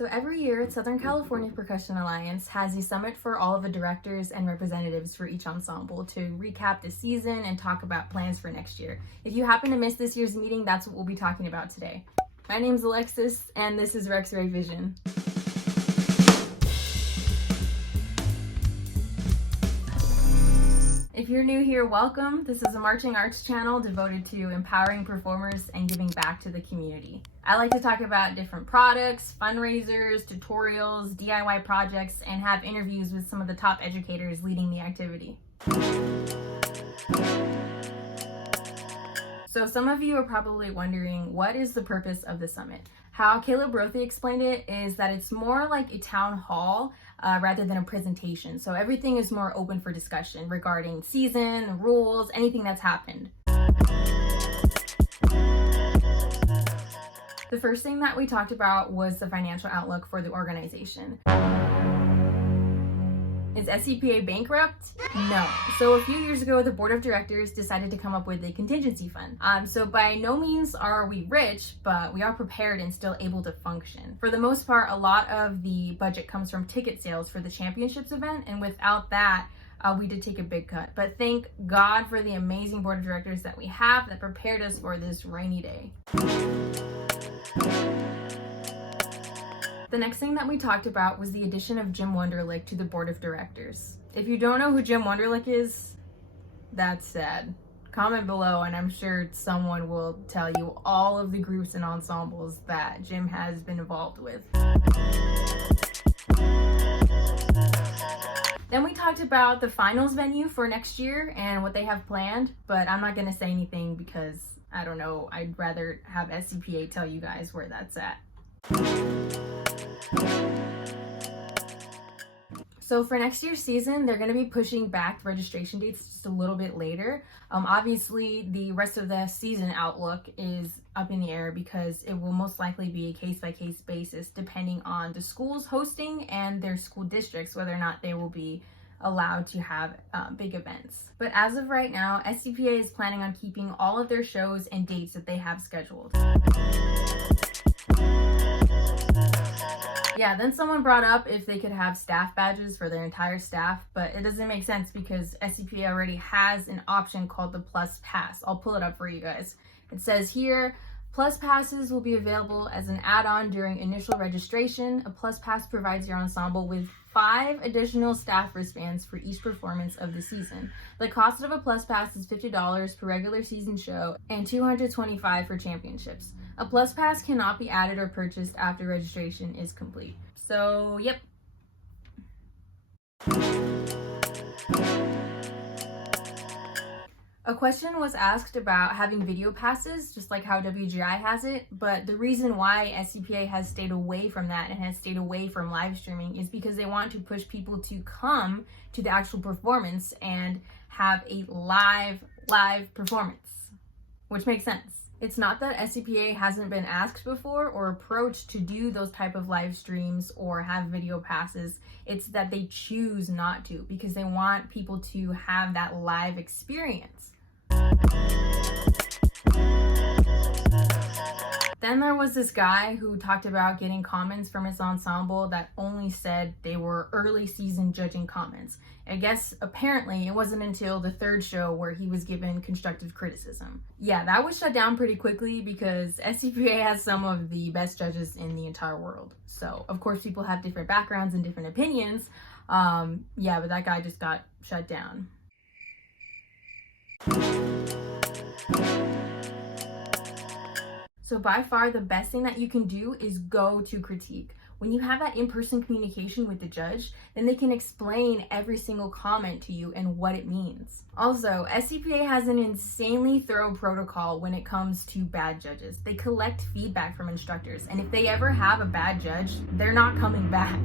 So every year, Southern California Percussion Alliance has a summit for all of the directors and representatives for each ensemble to recap the season and talk about plans for next year. If you happen to miss this year's meeting, that's what we'll be talking about today. My name's Alexis, and this is REXRAEVISION. If you're new here, welcome. This is a marching arts channel devoted to empowering performers and giving back to the community. I like to talk about different products, fundraisers, tutorials, DIY projects, and have interviews with some of the top educators leading the activity. So some of you are probably wondering, what is the purpose of the summit? How Caleb Rothy explained it is that it's more like a town hall rather than a presentation. So everything is more open for discussion regarding season, rules, anything that's happened. The first thing that we talked about was the financial outlook for the organization. Is Scpa bankrupt? No. So a few years ago, the board of directors decided to come up with a contingency fund. So by no means are we rich, but we are prepared and still able to function. For the most part, a lot of the budget comes from ticket sales for the championships event, and without that, we did take a big cut. But thank God for the amazing board of directors that we have that prepared us for this rainy day. The next thing that we talked about was the addition of Jim Wunderlich to the board of directors. If you don't know who Jim Wunderlich is, that's sad. Comment below and I'm sure someone will tell you all of the groups and ensembles that Jim has been involved with. Then we talked about the finals venue for next year and what they have planned, but I'm not gonna say anything because I don't know, I'd rather have Scpa tell you guys where that's at. So for next year's season, they're going to be pushing back registration dates just a little bit later. Obviously, the rest of the season outlook is up in the air because it will most likely be a case-by-case basis depending on the schools hosting and their school districts, whether or not they will be allowed to have big events. But as of right now, Scpa is planning on keeping all of their shows and dates that they have scheduled. Yeah, then someone brought up if they could have staff badges for their entire staff, but it doesn't make sense because Scpa already has an option called the Plus Pass. I'll pull it up for you guys. It says here, Plus Passes will be available as an add-on during initial registration. A Plus Pass provides your ensemble with 5 additional staff wristbands for each performance of the season. The cost of a Plus Pass is $50 per regular season show and $225 for championships. A Plus Pass cannot be added or purchased after registration is complete. So, yep. A question was asked about having video passes, just like how WGI has it, but the reason why Scpa has stayed away from that and has stayed away from live streaming is because they want to push people to come to the actual performance and have a live performance, which makes sense. It's not that Scpa hasn't been asked before or approached to do those type of live streams or have video passes. It's that they choose not to because they want people to have that live experience. Then there was this guy who talked about getting comments from his ensemble that only said they were early season judging comments. I guess apparently it wasn't until the 3rd show where he was given constructive criticism. Yeah, that was shut down pretty quickly because Scpa has some of the best judges in the entire world. So of course people have different backgrounds and different opinions. Yeah, but that guy just got shut down. So by far the best thing that you can do is go to critique. When you have that in-person communication with the judge, then they can explain every single comment to you and what it means. Also, Scpa has an insanely thorough protocol when it comes to bad judges. They collect feedback from instructors, and if they ever have a bad judge, they're not coming back.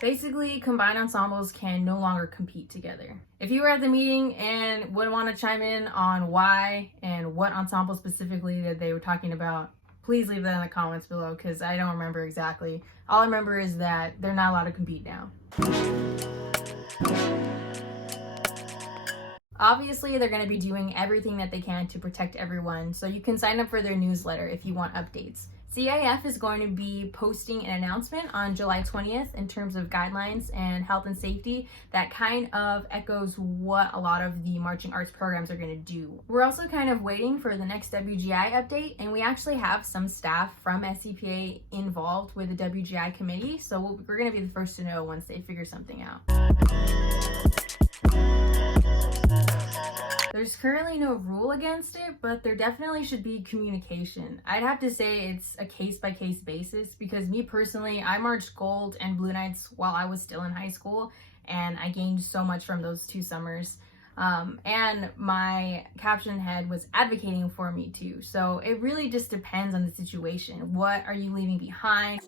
Basically, combined ensembles can no longer compete together. If you were at the meeting and would want to chime in on why and what ensemble specifically that they were talking about, please leave that in the comments below because I don't remember exactly. All I remember is that they're not allowed to compete now. Obviously, they're going to be doing everything that they can to protect everyone, so you can sign up for their newsletter if you want updates. CIF is going to be posting an announcement on July 20th in terms of guidelines and health and safety that kind of echoes what a lot of the marching arts programs are going to do. We're also kind of waiting for the next WGI update, and we actually have some staff from SCPA involved with the WGI committee, so we're going to be the first to know once they figure something out. There's currently no rule against it, but there definitely should be communication. I'd have to say it's a case-by-case basis because me personally, I marched Gold and Blue Nights while I was still in high school, and I gained so much from those 2 summers. And my caption head was advocating for me too. So it really just depends on the situation. What are you leaving behind?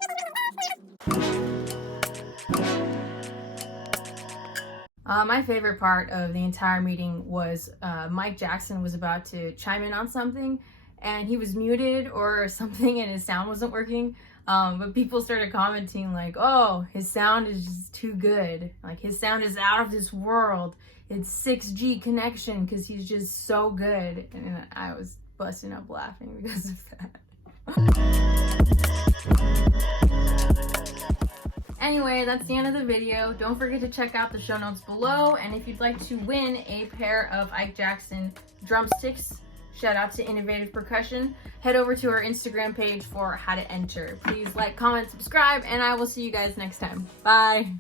My favorite part of the entire meeting was Mike Jackson was about to chime in on something and he was muted or something and his sound wasn't working. But people started commenting like, oh, his sound is just too good. Like his sound is out of this world. It's 6G connection because he's just so good. And I was busting up laughing because of that. Anyway, that's the end of the video. Don't forget to check out the show notes below, and if you'd like to win a pair of Ike Jackson drumsticks, shout out to Innovative Percussion, head over to our Instagram page for how to enter. Please like, comment, subscribe, and I will see you guys next time. Bye!